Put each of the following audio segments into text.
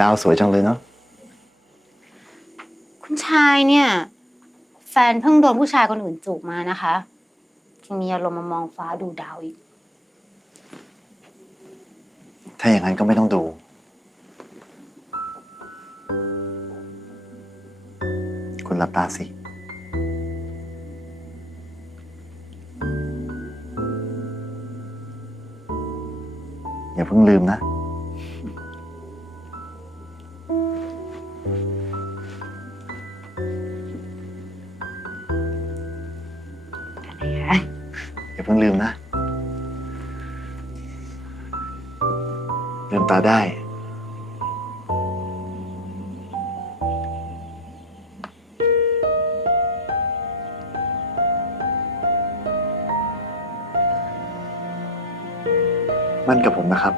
ดาวสวยจังเลยเนาะคุณชายเนี่ย แฟนเพิ่งโดนผู้ชายคนอื่นจูบมานะคะยังมีอารมณ์มามองฟ้าดูดาวอีก ถ้าอย่างนั้นก็ไม่ต้องดู คุณหลับตาสิ อย่าเพิ่งลืมนะ อย่าเพิ่งลืมนะ ลืมตาได้ มั่นกับผมนะครับ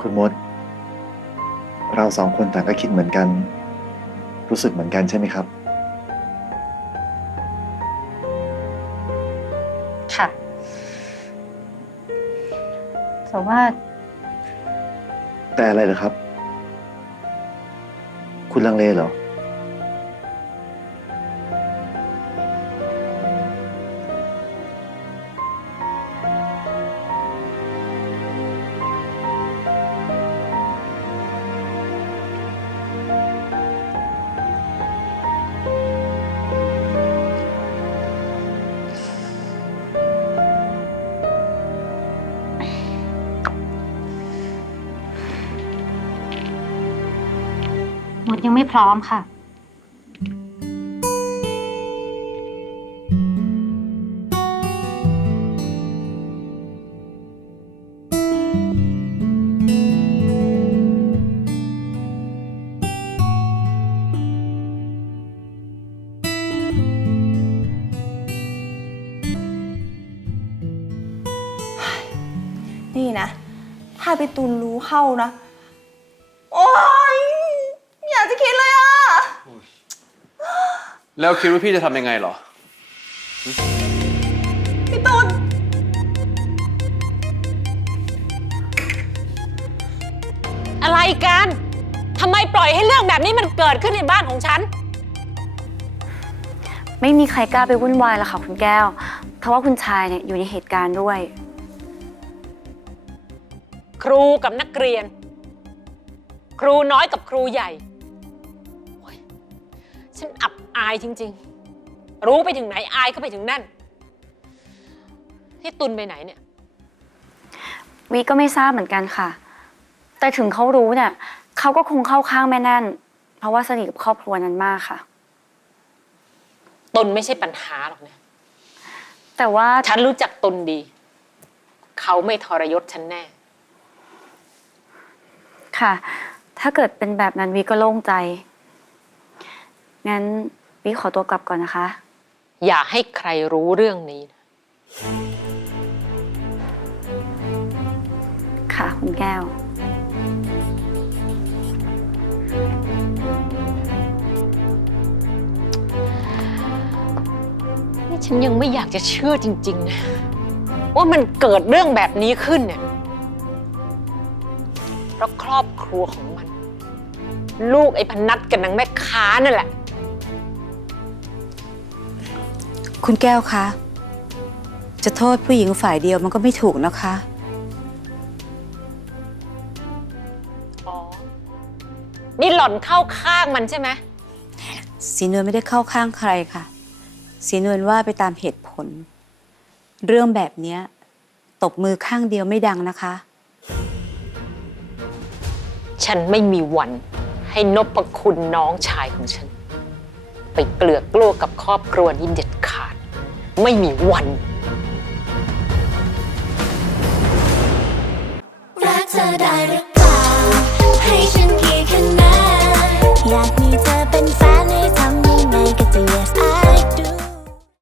คุณมด เราสองคนต่างก็คิดเหมือนกัน รู้สึกเหมือนกันใช่ไหมครับ ค่ะ แต่ว่าแต่อะไรเหรอครับ คุณลังเลเหรอ ยังไม่พร้อมค่ะ นี่นะ ถ้าไปตุนรู้เข้านะ แล้วคิดว่าพี่จะทำยังไงเหรอ พี่ตุนอะไรกันทำไมปล่อยให้เรื่องแบบนี้มันเกิดขึ้นในบ้านของฉัน ไม่มีใครกล้าไปวุ่นวายหรอกค่ะคุณแก้ว เพราะว่าคุณชายเนี่ยอยู่ในเหตุการณ์ด้วย ครูกับนักเรียน ครูน้อยกับครูใหญ่โอ๊ยฉันอับ อายจริง ๆ รู้ไปถึงไหนอายก็ไปถึงนั่น ที่ตุนไปไหนเนี่ยวีก็ไม่ทราบเหมือนกันค่ะ แต่ถึงเขารู้เนี่ยเขาก็คงเข้าข้างแม่นั่น เพราะว่าสนิทกับครอบครัวนั้นมากค่ะ ตุนไม่ใช่ปัญหาหรอกนะ แต่ว่าฉันรู้จักตุนดี เขาไม่ทรยศฉันแน่ ค่ะ ถ้าเกิดเป็นแบบนั้นวีก็โล่งใจ งั้น วีขอตัวกลับก่อนนะคะ อย่าให้ใครรู้เรื่องนี้นะค่ะ คุณแก้ว นี่ฉันยังไม่อยากจะเชื่อจริง ๆ นะ ว่ามันเกิดเรื่องแบบนี้ขึ้นเนี่ยเพราะครอบครัวของมัน ลูกไอ้พนัดกับนางแม่ค้านั่นแหละ คุณแก้วคะ จะโทษผู้หญิงฝ่ายเดียวมันก็ไม่ถูกนะคะ อ๋อ นี่หล่อนเข้าข้างมันใช่ไหม สีนวลไม่ได้เข้าข้างใครค่ะ สีนวลว่าไปตามเหตุผล เรื่องแบบเนี้ยตบมือข้างเดียวไม่ดังนะคะ ฉันไม่มีวันให้นพคุณน้องชายของฉัน ไปเกลือกกลัวกับครอบครัวนี้เด็ดขาด ไม่มีวัน รักเธอได้หรือ